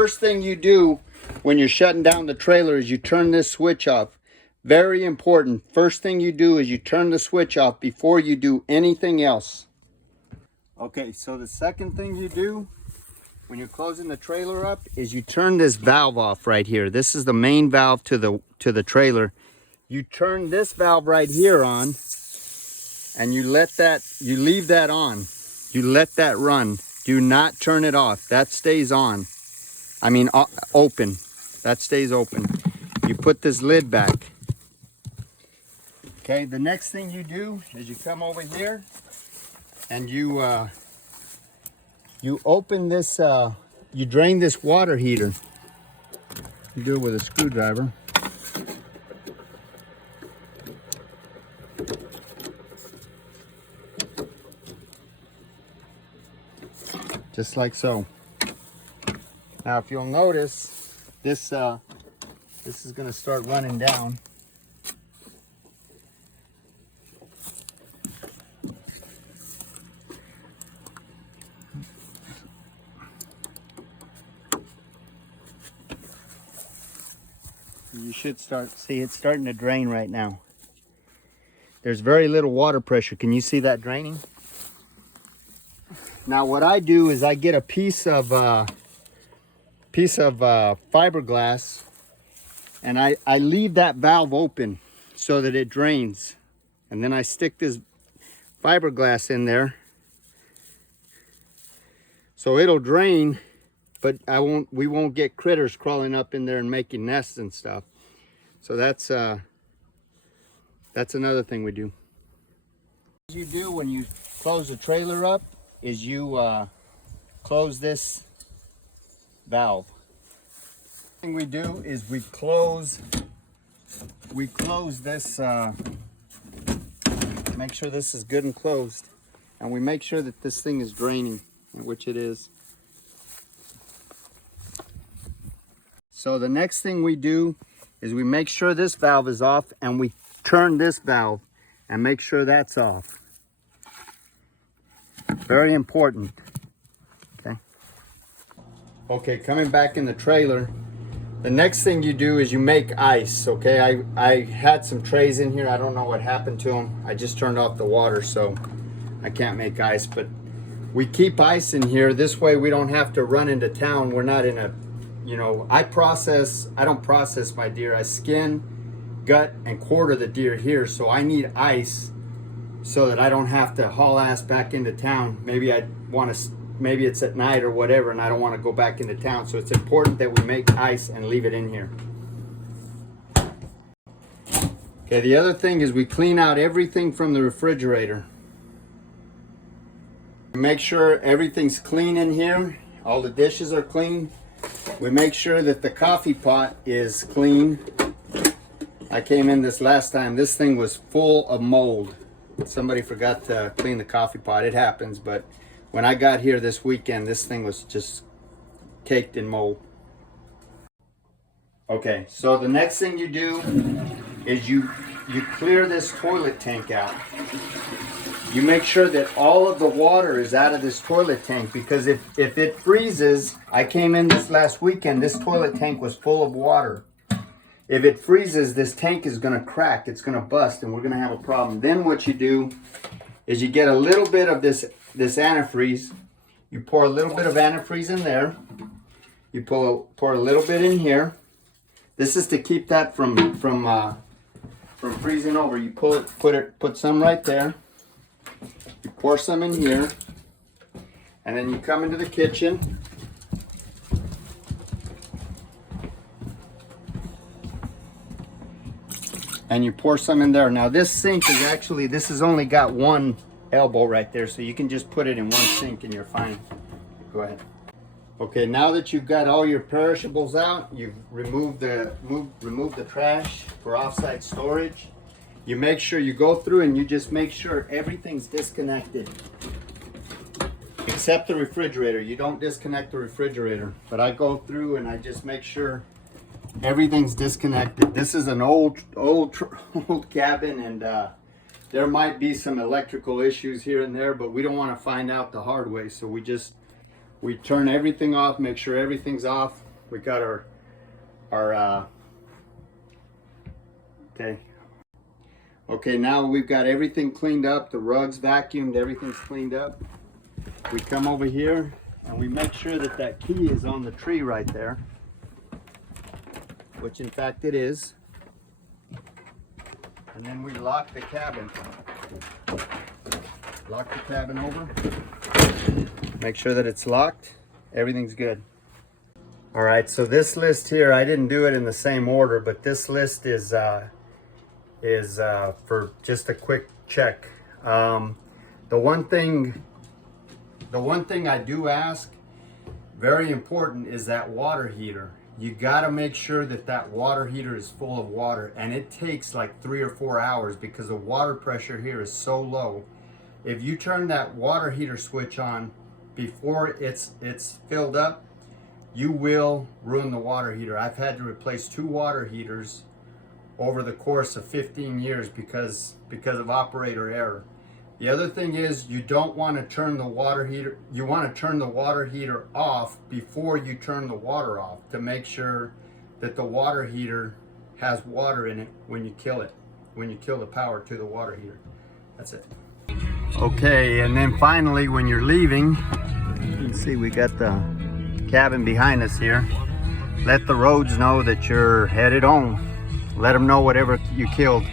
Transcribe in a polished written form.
First thing you do when you're shutting down the trailer is you turn this switch off. Very important. First thing you do is you turn the switch off before you do anything else. Okay, so the second thing you do when you're closing the trailer up is you turn this valve off right here. This is the main valve to the trailer. You turn this valve right here on and you leave that on. You let that run. Do not turn it off. That stays on. I mean, open. That stays open. You put this lid back. Okay, the next thing you do is you come over here and you open this, you drain this water heater. You do it with a screwdriver. Just like so. Now, if you'll notice, this is going to start running down. You should see it's starting to drain right now. There's very little water pressure. Can you see that draining? Now, what I do is I get a piece of fiberglass and I leave that valve open so that it drains, and then I stick this fiberglass in there so it'll drain, but we won't get critters crawling up in there and making nests and stuff. So that's another thing we do. What you do when you close the trailer up is you close this valve. The thing we do is we close this, make sure this is good and closed, and we make sure that this thing is draining, which it is. So the next thing we do is we make sure this valve is off, and we turn this valve and make sure that's off. Very important. Okay, coming back in the trailer, the next thing you do is you make ice. Okay, I had some trays in here. I don't know what happened to them. I just turned off the water, so I can't make ice, but we keep ice in here. This way we don't have to run into town. We're not in a, you know, I don't process my deer. I skin, gut, and quarter the deer here, so I need ice so that I don't have to haul ass back into town. Maybe it's at night or whatever, and I don't want to go back into town. So it's important that we make ice and leave it in here. Okay, the other thing is we clean out everything from the refrigerator. We make sure everything's clean in here. All the dishes are clean. We make sure that the coffee pot is clean. I came in this last time. This thing was full of mold. Somebody forgot to clean the coffee pot. It happens, but when I got here this weekend, this thing was just caked in mold. Okay, so the next thing you do is you clear this toilet tank out. You make sure that all of the water is out of this toilet tank, because if it freezes, I came in this last weekend, this toilet tank was full of water. If it freezes, this tank is going to crack, it's going to bust, and we're going to have a problem. Then what you do is you get a little bit of this antifreeze. You pour a little bit of antifreeze in there. You pour a little bit in here. This is to keep that from freezing over. You put some right there. You pour some in here, and then you come into the kitchen. And you pour some in there. Now this sink is actually, this has only got one elbow right there, so you can just put it in one sink and you're fine. Go ahead. Okay, now that you've got all your perishables out, you've removed the trash for offsite storage. You make sure you go through and you just make sure everything's disconnected. Except the refrigerator. You don't disconnect the refrigerator. But I go through and I just make sure everything's disconnected. This is an old cabin, and there might be some electrical issues here and there, but we don't want to find out the hard way. So we turn everything off, make sure everything's off, We got our okay, now we've got everything cleaned up, the rugs vacuumed, everything's cleaned up. We come over here and we make sure that that key is on the tree right there, which in fact it is. And then we lock the cabin. Lock the cabin over. Make sure that it's locked. Everything's good. All right, so this list here, I didn't do it in the same order, but this list is for just a quick check. The one thing I do ask, very important, is that water heater. You got to make sure that that water heater is full of water, and it takes like 3 or 4 hours because the water pressure here is so low. If you turn that water heater switch on before it's filled up, you will ruin the water heater. I've had to replace 2 water heaters over the course of 15 years because of operator error. The other thing is, you don't want to turn the water heater, you want to turn the water heater off before you turn the water off to make sure that the water heater has water in it when you kill it, when you kill the power to the water heater. That's it. Okay, and then finally when you're leaving, you can see we got the cabin behind us here. Let the roads know that you're headed home. Let them know whatever you killed.